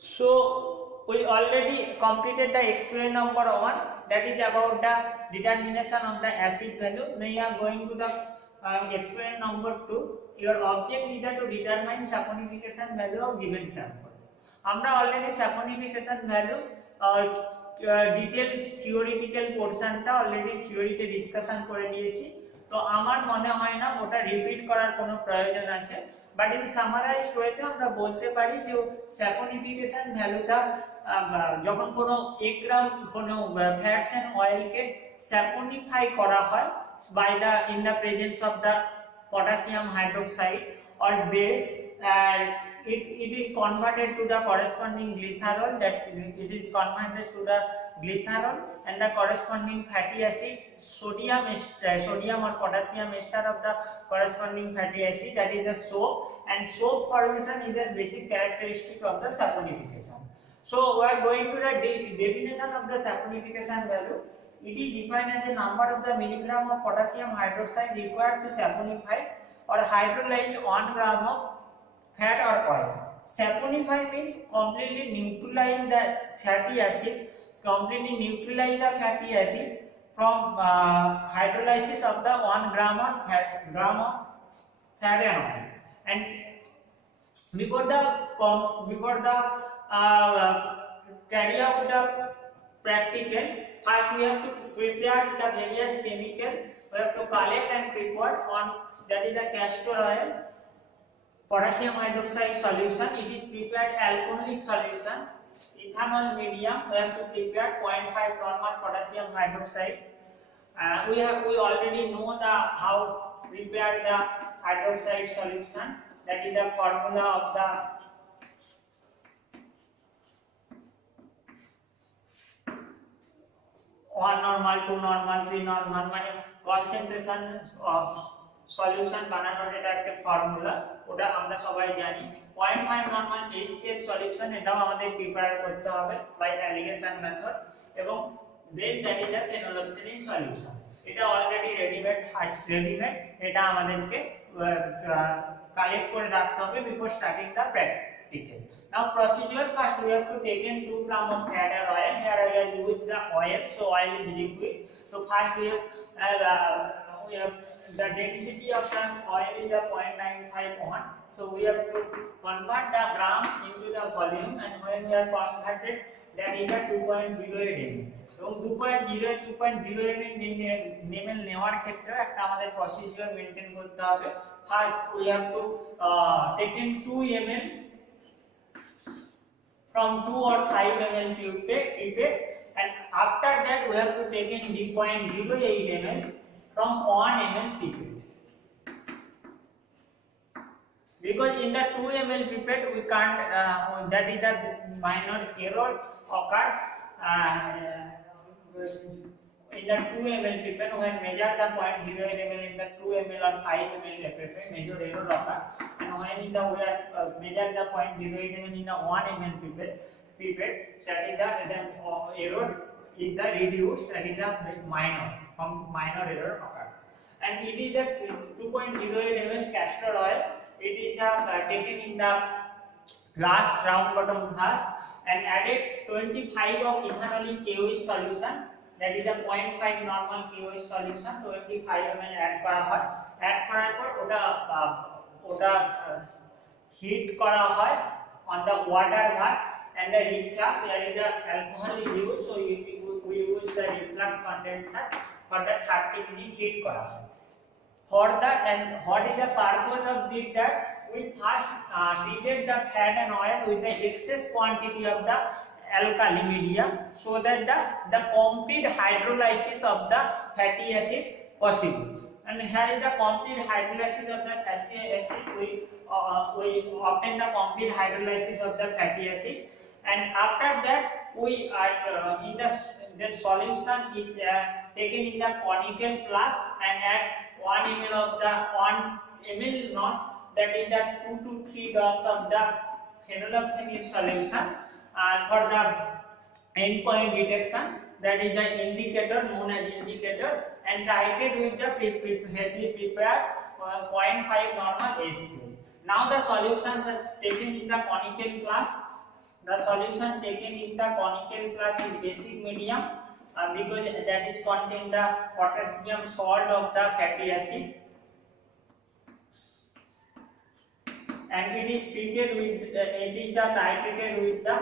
So we already completed the experiment number 1, that is about the determination of the acid value. Now we are going to the experiment number 2. Your object is to determine saponification value of given sample. আমরা already saponification value details theoretical পোরশনটা already থিওরিতে discussion করে নিয়েছি, তো আমার মনে হয় না ওটা রিপিট করার কোনো প্রয়োজন আছে। বাট ইন সামারাইজড ওয়েতে আমরা বলতে পারি যে স্যাপনিফিকেশন ভ্যালুটা যখন কোনো 1 গ্রাম কোনো ফ্যাটস এন্ড অয়েলকে স্যাপনিফাই করা হয় by the in the presence of the potassium hydroxide or base, and it is converted to the corresponding glycerol, that it is converted to the glycerol and the corresponding fatty acid, sodium or potassium ester of the corresponding fatty acid, that is the soap, and soap formation is the basic characteristic of the saponification. So we are going to the definition of the saponification value. It is defined as the number of the milligram of potassium hydroxide required to saponify or hydrolyze 1 gram of fat or oil. Saponify means completely neutralize the fatty acid, from hydrolysis of the 1 gram of fat and oil. And before the carry out the practical, first we have to prepare the various chemical. We have to collect and prepare on, that is the castor oil, potassium hydroxide solution. It is prepared alcoholic solution, ethanol medium. We have to prepare 0.5 normal potassium hydroxide. We already know the how prepare the hydroxide solution. That is the formula of the one normal, 2 normal, 3 normal, মানে concentration of solution বানানোর এটা একটা ফর্মুলা, ওটা আমরা সবাই জানি। 0.5 normal HCl solution এটাও আমাদের প্রিপেয়ার করতে হবে বাই অ্যালিগেশন মেথড, এবং দেন দ্যাট ইজ দ্য ফেনোলফথেলিন সলিউশন। এটা অলরেডি রেডিমেড, এটা আমাদেরকে কালেক্ট করে রাখতে হবে before starting the practical. Now procedure, first we have to take in 2 gram of fat or oil. Here I have used the oil, so oil is liquid. So first we have the density of the oil is a 0.95 on. So we have to convert the gram into the volume, and when we are converted, that is a 2.08 ml. এবং 2.08 ml নেওয়ার ক্ষেত্রে একটা আমাদের procedure maintain করতে হবে। First we have to take in 2 ml from 2 or 5 ml pipette, and after that we have to take in 0.08 ml from 1 ml pipette. Because in the 2 ml pipette we can't, that is the minor error occurs in the 2 ml pipette. When measure the 0.08 ml in the 2 ml or 5 ml pipette, major error occurs, and when in the we measure the 0.08 ml in the 1 ml pipette, that is the error is the reduced, that is a minor error occurs. And it is the 2.08 ml castor oil. It is taken in the glass, round bottom glass, and added 25 of ethanol KOH solution, that is a 0.5 normal KOH solution, 25 ml add করা হয়। add করার পর ওটা হিট করা হয় on the water vat, and the reflux, that is the alcohol is used, so we use the reflux condenser for the 30 minute heat kora hoy. For that, and what is the purpose of that? We first treated the fat and oil with the excess quantity of the alkali media, so that the complete hydrolysis of the fatty acid possible. And here is the complete hydrolysis of the fatty acid. We obtain the complete hydrolysis of the fatty acid, and after that we are in the solution is taken in the conical flask, and add 1 ml of the 1 ml not, that is the 2 to 3 drops of the phenolphthalein solution, for the endpoint detection, that is the indicator, known as indicator, and titrate with the hastily prepared 0.5 normal HCl. Now the solutions are taken in the conical flask. The solution taken in the conical class is basic medium because that is contain the potassium salt of the fatty acid, and it is treated with it is the titrated with the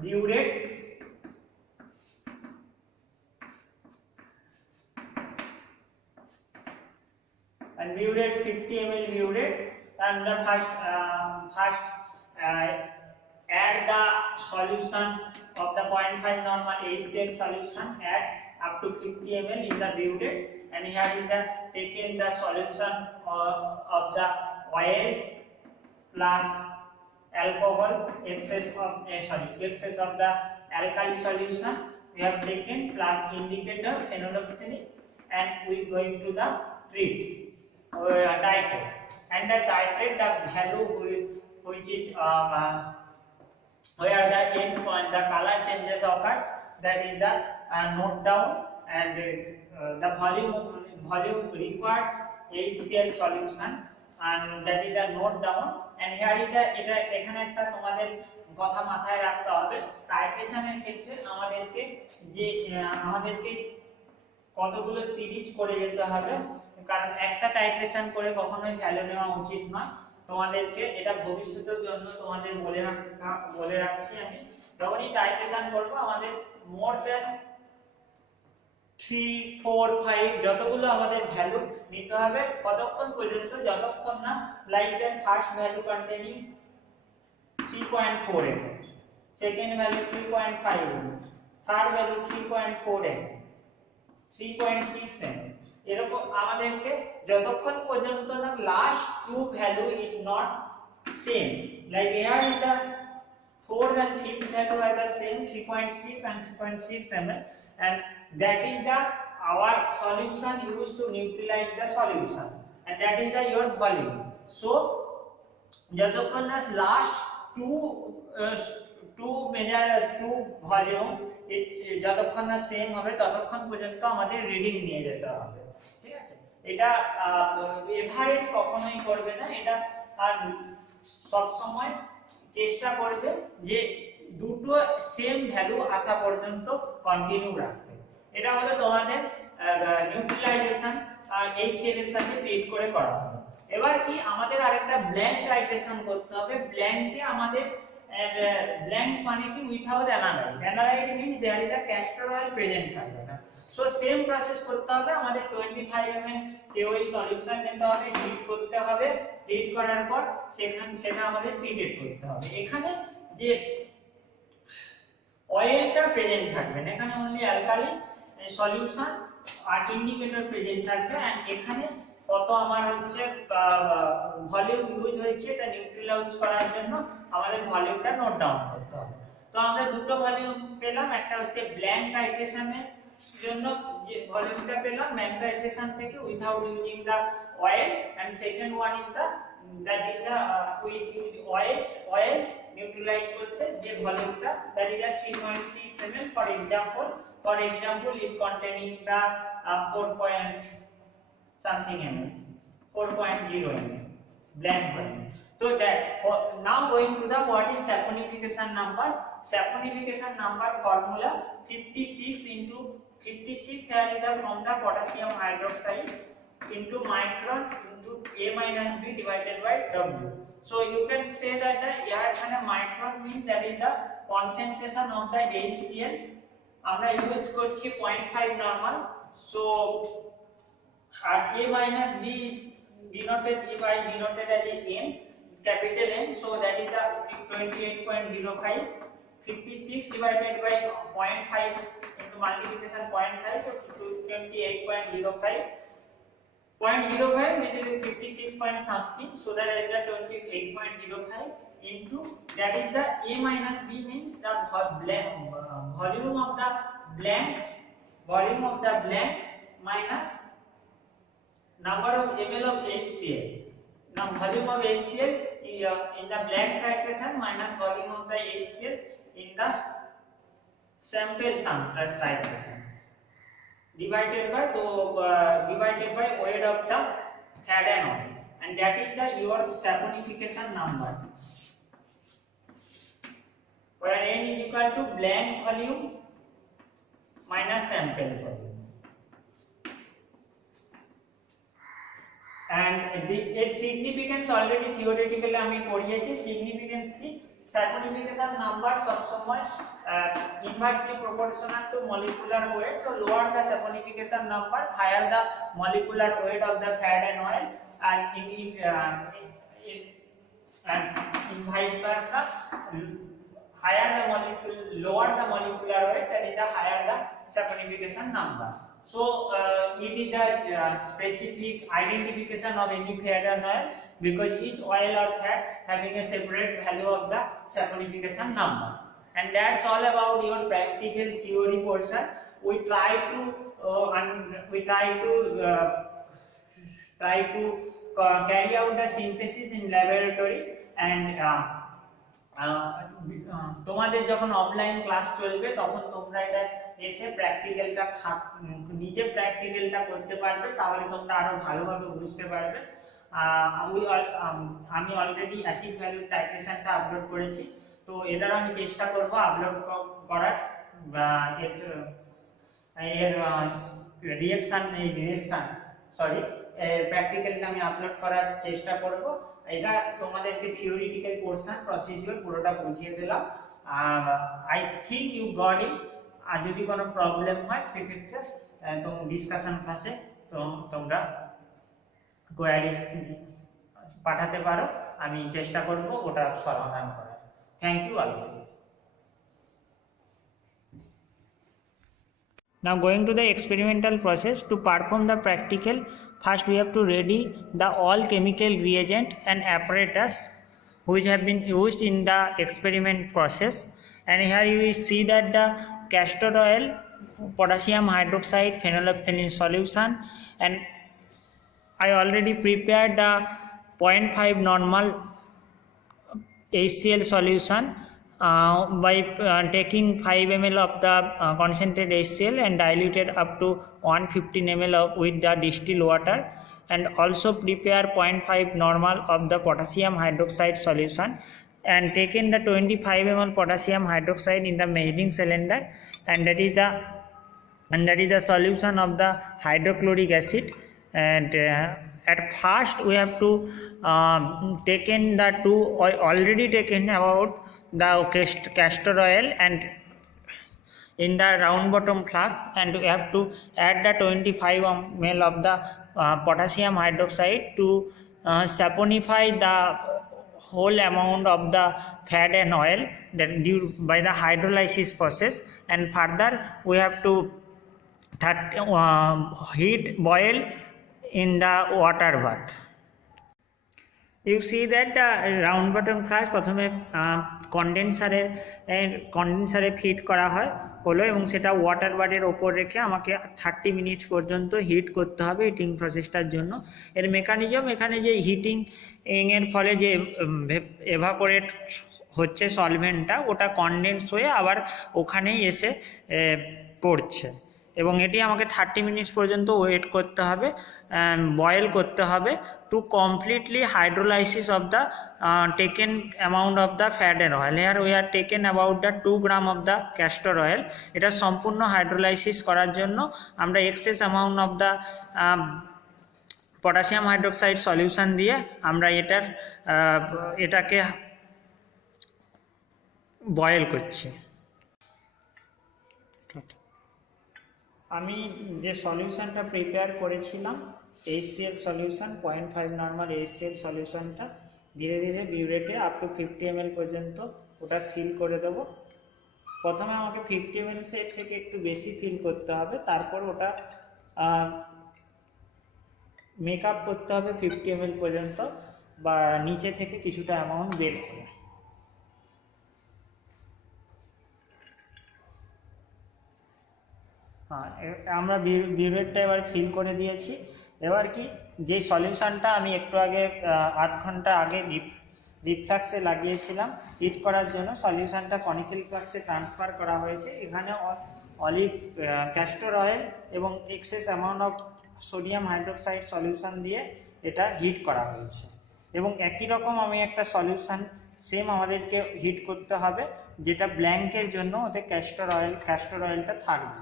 burette and burette 50 ml burette, and the first add the solution of the 0.5 normal HCl solution, add up to 50 ml in the burette, and here is the taken the solution of the oil plus alcohol, excess of the alkali solution we have taken plus indicator phenolphthalein, and we going to the treat or titrate, and the titrate the value which is where the end point the color changes occurs, that is the note down, and the volume required HCl solution, and that is the note down, and here is the এটা এখানে একটা তোমাদের কথা মাথায় রাখতে হবে, টাইট্রেশনের ক্ষেত্রে আমাদেরকে কতগুলো সিরিজ করে যেতে হবে, কারণ একটা টাইট্রেশন করে কখনোই ভ্যালু নেওয়া উচিত নয়। তোমাদেরকে এটা ভবিষ্যতের জন্য তোমাদের বলে রাখছি আমি, যখনই টাইট্রেশন করব আমাদের মোর দ্যান 3, 4, 5 যতগুলো আমাদের ভ্যালু নিতে হবে, কতক্ষণ পর্যন্ত, যতক্ষণ না like that first value containing 3.4 ml, second value 3.5 ml, third value 3.4 ml, 3.6 ml, এরকম আমাদেরকে যতক্ষণ পর্যন্ত না last two value is not same, like here is the fourth and fifth value are the same, 3.6 and 3.6 ml, and that is the our solution used to neutralize the solution, and that is the your volume. So যতক্ষণ না last to volume যতক্ষণ না সেম হবে ততক্ষণ পর্যন্ত আমাদের রিডিং নিয়ে যেতে হবে, ঠিক আছে? এটা এভারেজ কখনোই করবে না, এটা সব সময় চেষ্টা করবে যে দুটো সেম ভ্যালু আসা পর্যন্ত কন্টিনিউ রাখতে। এটা হলো তোমাদের নিউট্রালাইজেশন HCl এর সাথে ট্রিট করে করা হবে। এবার কি আমাদের আরেকটা ব্ল্যাঙ্ক টাইট্রেশন করতে হবে। ব্ল্যাঙ্কে আমাদের ব্ল্যাঙ্ক মানে কি without analyte, analyte means there is a castor oil present থাকবে না। সো সেম প্রসেস করতে হবে, আমাদের 25 ml KOH সলিউশন নিতে হবে, হিট করতে হবে, হিট করার পর সেটা আমাদের ট্রিটেড করতে হবে। এখানে যে অয়েলটা প্রেজেন্ট থাকবে না, এখানে অনলি অ্যালকালি সলিউশন আর ইন্ডিকেটর প্রেজেন্ট থাকবে, এন্ড এখানে কত আমার হচ্ছে ভলিউম ইউজ হয়েছে এটা নিউট্রালাইজ করার জন্য আমাদের ভলিউমটা নোট ডাউন করতে হবে। তো আমরা দুটো ভলিউম পেলাম, একটা হচ্ছে ব্ল্যাঙ্ক টাইট্রেশনের জন্য যে ভলিউমটা পেলাম ব্ল্যাঙ্ক টাইট্রেশন থেকে without using the oil, and second one is the that is the with use oil neutralize করতে যে ভলিউমটা that is a 3.6 ml for example it containing the 4.something ml 4.0 ml blank volume. So that now going to the what is saponification number formula 56 into 56 here is the from the potassium hydroxide into micron A minus B divided by W. So you can say that here micron means that is the concentration of the HCl. আমরা ইউজ করছি 0.5 normal. So A minus B denoted as a N, capital N. So that is the 28.05. 56 divided by 0.5 into multiplication 0.5, so 28.05. 0.05 it is 56 point something, so that is the 28.05 into that is the A minus B means the volume of the blank minus number of ml of HCl. Now volume of HCl in the blank titration minus volume of the HCl in the sample titration divided by weight of the fat and oil, and that is the your saponification number. is equal to blank volume minus sample volume. And its significance already theoretically আমি পড়িয়েছি। significance কি saponification number সব সময় inversely proportional to molecular weight, so lower the saponification number higher the molecular weight of the fat and oil, and in vice versa, higher the molecule, lower the molecular weight, that is the higher the saponification number. So it is the specific identification of any fat and oil, because each oil or fat having a separate value of the saponification number. And that's all about your practical theory portion. We try to carry out the synthesis in laboratory, and তোমাদের যখন offline class চলবে তখন তোমরা এটা এসে প্র্যাকটিক্যালটা নিজে প্র্যাকটিক্যালটা করতে পারবে, তাহলে তোমরা আরো ভালোভাবে বুঝতে পারবে। আমি অলরেডি অ্যাসিড ভ্যালু টাইট্রেশনটা আপলোড করেছি, তো এটার আমি চেষ্টা করব আপলোড করার, এর রিঅ্যাকশন প্র্যাকটিক্যালটা আমি আপলোড করার চেষ্টা করব। এটা তোমাদেরকে থিওরিটিক্যাল পোরশন প্রসিডিউর পুরোটা বুঝিয়ে দিলাম। I think you got it. আর যদি কোনো প্রবলেম হয় সেক্ষেত্রে তোমরা ডিসকাশন ক্লাসে তোমরা কোয়ারিজ পাঠাতে পারো, আমি চেষ্টা করব ওটা সমাধান করার। Thank you all. Now going to the experimental process. To perform the practical, first we have to ready the all chemical reagent and apparatus which have been used in the experiment process. And here you will see that the castor oil, potassium hydroxide, phenolphthalein solution, and I already prepared the 0.5 normal HCl solution by taking 5 ml of the concentrated HCl and diluted up to 115 ml with the distilled water, and also prepare 0.5 normal of the potassium hydroxide solution and taken the 25 ml potassium hydroxide in the measuring cylinder, and that is the solution of the hydrochloric acid. And at first we have to taken the already taken about the castor oil and in the round bottom flask, and we have to add the 25 ml of the potassium hydroxide to saponify the whole amount of the fat and oil that due by the hydrolysis process. And further we have to heat boil in the water bath. You see that the round bottom flask প্রথমে কন্ডেন্সারে ফিট করা হলো এবং সেটা ওয়াটার বারের ওপর রেখে আমাকে 30 মিনিট পর্যন্ত হিট করতে হবে হিটিং প্রসেসটার জন্য। এর মেকানিজম, এখানে যে হিটিং এর ফলে যে এভাপোরেট হচ্ছে সলভেন্টটা, ওটা কনডেন্স হয়ে আবার ওখানেই এসে পড়ছে, এবং এটি আমাকে 30 মিনিট পর্যন্ত ওয়েট করতে হবে, বয়েল করতে হবে to completely hydrolysis of the taken amount of the fat and oil. Here we are taken about the 2 gram of the castor oil. এটা সম্পূর্ণ হাইড্রোলাইসিস করার জন্য আমরা excess amount of the potassium hydroxide solution দিয়ে আমরা এটাকে বয়েল করছি। আমি যে সলিউশনটা প্রিপেয়ার করেছিলাম HCl সলিউশন 0.5 নর্মাল HCl সলিউশনটা ধীরে ধীরে বিউরেটে আপ টু 50 ml পর্যন্ত ওটা ফিল করে দেব। প্রথমে আমাকে 50 ml থেকে একটু বেশি ফিল করতে হবে, তারপর ওটা মেকআপ করতে হবে 50 ml পর্যন্ত, বা নিচে থেকে কিছুটা অ্যামাউন্ট বের করে। আমরা বিউরেটটা এবার ফিল করে দিয়েছি। এবার কি যে সলিউশনটা আমি একটু আগে 8 ঘন্টা আগে রিফ্লাক্সে লাগিয়েছিলাম হিট করার জন্য, সলিউশনটা কনিক্যাল ফ্লাক্সে ট্রান্সফার করা হয়েছে। এখানে অলিভ ক্যাস্টর অয়েল এবং excess amount of sodium hydroxide solution দিয়ে এটা হিট করা হয়েছে, এবং একই রকম আমি একটা সলিউশন সেম আমাদেরকে হিট করতে হবে, যেটা ব্ল্যাঙ্কের জন্য ওতে ক্যাস্টর অয়েলটা থাকবে।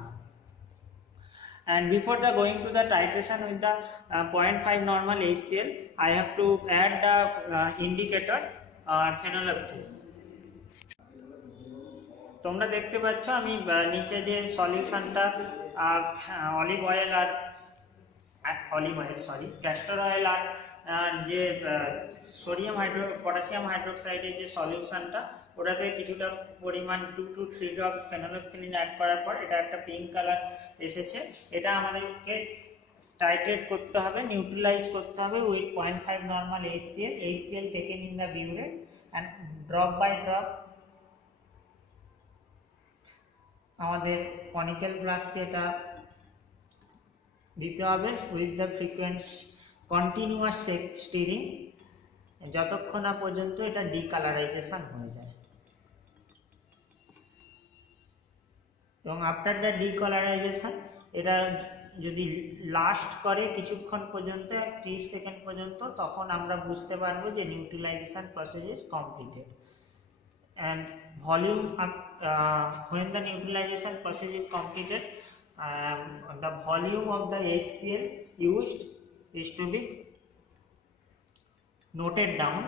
And before the going to the titration with the 0.5 normal HCl, I have to add the indicator phenolphthalein. তোমরা দেখতে পাচ্ছ আমি নিচে যে সলিউশনটা ক্যাস্টর অয়েল আর যে পটাশিয়াম হাইড্রোক্সাইডের যে সলিউশনটা, ওটাতে কিছুটা পরিমাণ 2 to 3 ড্রপস ফেনোলেফথেলিন অ্যাড করার পর এটা একটা পিঙ্ক কালার এসেছে। এটা আমাদেরকে টাইট্রেট করতে হবে, নিউট্রালাইজ করতে হবে উইথ 0.5 normal HCl taken in the burette, and drop by drop আমাদের কনিক্যাল ফ্লাস্কে এটা দিতে হবে উইথ দ্য কন্টিনিউয়াস স্টিরিং, যতক্ষণ না পর্যন্ত এটা ডিকালারাইজেশন হয়ে যায়। এবং আফটার দ্য ডিকালারাইজেশন এটা যদি লাস্ট করে কিছুক্ষণ পর্যন্ত 30 সেকেন্ড পর্যন্ত, তখন আমরা বুঝতে পারবো যে neutralisation process is completed. And volume when the neutralization process is completed, the volume of the HCl used is to be noted down.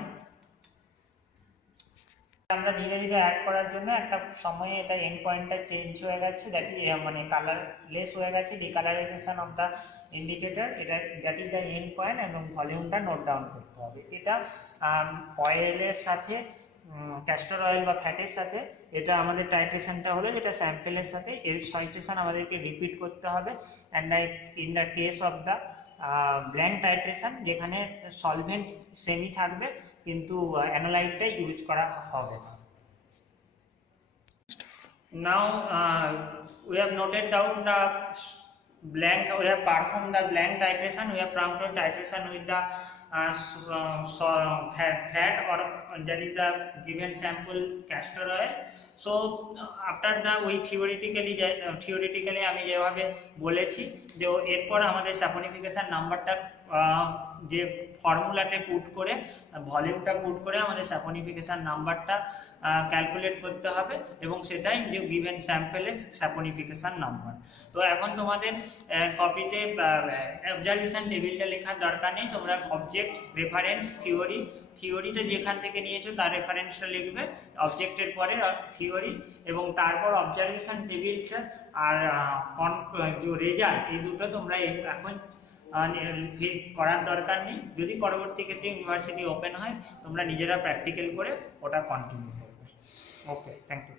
আমরা ধীরে ধীরে অ্যাড করার জন্য একটা সময়ে এটা এন্ড পয়েন্টটা চেঞ্জ হয়ে গেছে, দ্যাট মানে কালারলেস হয়ে গেছে, ডিকালারাইজেশন অফ দ্য ইন্ডিকেটর, এটা that is the end point, এবং ভলিউমটা নোট ডাউন করতে হবে। এটা অয়েলের সাথে ক্যাস্টর অয়েল বা ফ্যাটের সাথে এটা আমাদের টাইট্রেশনটা হলো, যেটা স্যাম্পেলের সাথে এর টাইট্রেশন আমাদেরকে রিপিট করতে হবে। And in the case of the blank titration, যেখানে সলভেন্ট সেমি থাকবে কিন্তু অ্যানোলাইটটা ইউজ করা হবে। Now we have noted down the blank, we have performed the blank titration, we have performed titration with the fat, or that is the given sample castor oil. So after the we theoretically আমি যেভাবে বলেছি যে এরপর আমাদের স্যাপনিফিকেশন নাম্বারটা যে ফর্মুলাতে পুট করে ভলিউমটা পুট করে আমাদের স্যাপনিফিকেশন নাম্বারটা ক্যালকুলেট করতে হবে, এবং সেটাই যে গিভেন স্যাম্পেলের স্যাপনিফিকেশন নাম্বার। তো এখন তোমাদের কপিতে অবজারভেশন টেবিলটা লেখার দরকার নেই, তোমরা অবজেক্ট, রেফারেন্স, থিওরিটা যেখান থেকে নিয়েছো তার রেফারেন্সটা লিখবে, অবজেক্টের পরে থিওরি, এবং তারপর অবজারভেশন টেবিলটা আর রেজাল্ট, এই দুটো তোমরা এখন করার দরকার নেই। যদি পরবর্তী ক্ষেত্রে ইউনিভার্সিটি ওপেন হয় তোমরা নিজেরা প্র্যাকটিক্যাল করে ওটা কন্টিনিউ করবে। ওকে, থ্যাংক ইউ।